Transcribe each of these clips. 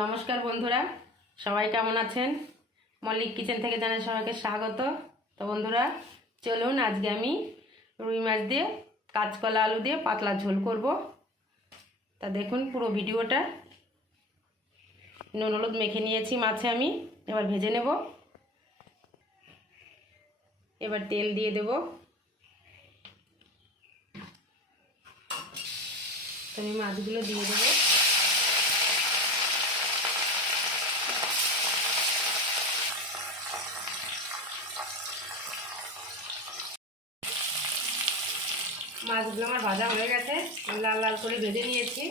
নমস্কার বন্ধুরা, সবাই কেমন আছেন? মল্লিক কিচেন থেকে জানাই সবাইকে স্বাগত। তো বন্ধুরা, চলুন আজকে আমি রুই মাছ দিয়ে, কাঁচকলা আলু দিয়ে পাতলা ঝোল করব। তা দেখুন পুরো ভিডিওটা। নুন, হলুদ মেখে নিয়েছি মাছে আমি, এবার ভেজে নেব। এবার তেল দিয়ে দেব। তো আমি মাছগুলো দিয়ে দেবো। মাছগুলো আমার ভাজা হয়ে গেছে। লাল লাল করে ভেজে নিয়েছি।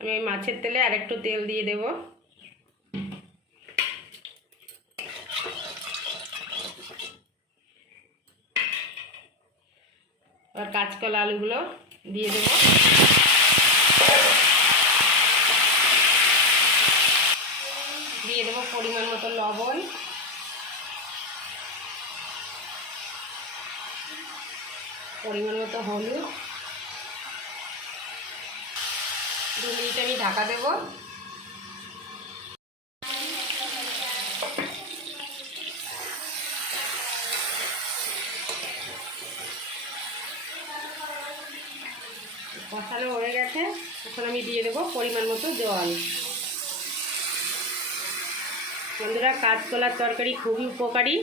আমি মাছের তেলে আর একটু তেল দিয়ে দেব। আর কাঁচকলা আলুগুলো দিয়ে দেবো। দিয়ে দেবো পরিমাণ মতো লবণ। পরিমাণ মতো হলুদ। দু মিনিট আমি ঢাকা দেবো। কষানো হয়ে গেছে। এখন আমি দিয়ে দেবো পরিমাণ মতো জল। বন্ধুরা, কাঁচকলার তরকারি খুবই উপকারী।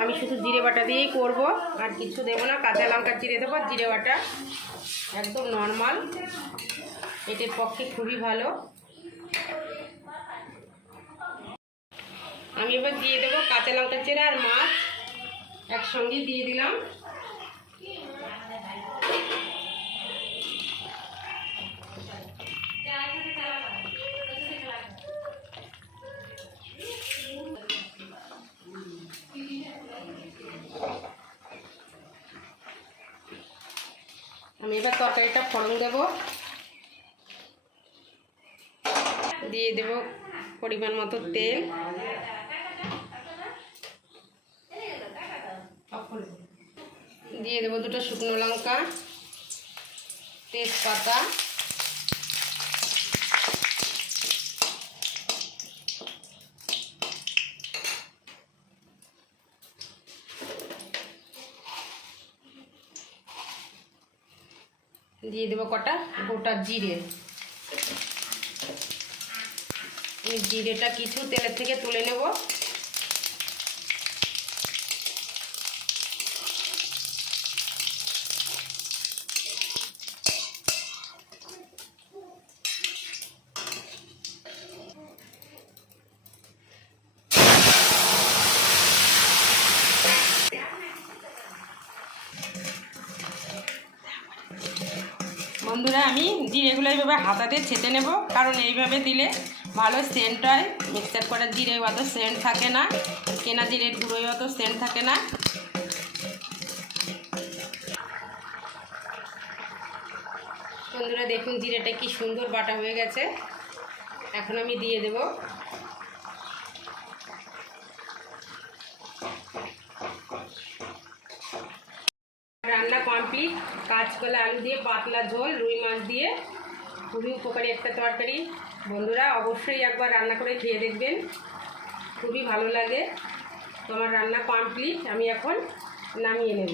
আমি শুধু জিরে বাটা দিয়েই করব, আর কিছু দেবো না, কাঁচা লঙ্কা চিরে দেবো জিরে বাটা একদম নর্মাল পেটের পক্ষে খুবই ভালো। আমি এবার দিয়ে দেবো কাঁচা লঙ্কা চিড়ে আর মাছ। একসঙ্গে দিয়ে দিলাম। আমি এবার তরকারিটা ফোড়ন দেব। দিয়ে দেব পরিমাণ মতো তেল। দিয়ে দেব দুটো শুকনো লঙ্কা, তেজপাতা। দিয়ে দেবো কটা? গোটা জিরে। এই জিরেটা কিছু তেলের থেকে তুলে নেব। বন্ধুরা, আমি জিরেগুলো এইভাবে হাতাতে ছেটে নেব, কারণ এইভাবে দিলে ভালো সেন্ট হয়। মিক্সার করা জিরে অত সেন্ট থাকে না, কেনা জিরের গুঁড়োয় অত সেন্ট থাকে না। বন্ধুরা, দেখুন জিরেটা কি সুন্দর বাটা হয়ে গেছে। এখন আমি দিয়ে দেব রান্না কমপ্লিট কাঁচকলা আলু দিয়ে, পাতলা ঝোল, রুই মাছ দিয়ে। খুবই উপকারী একটা তরকারি। বন্ধুরা, অবশ্যই একবার রান্না করে খেয়ে দেখবেন। খুবই ভালো লাগে। তোমার রান্না কমপ্লিট আমি এখন নামিয়ে নেব।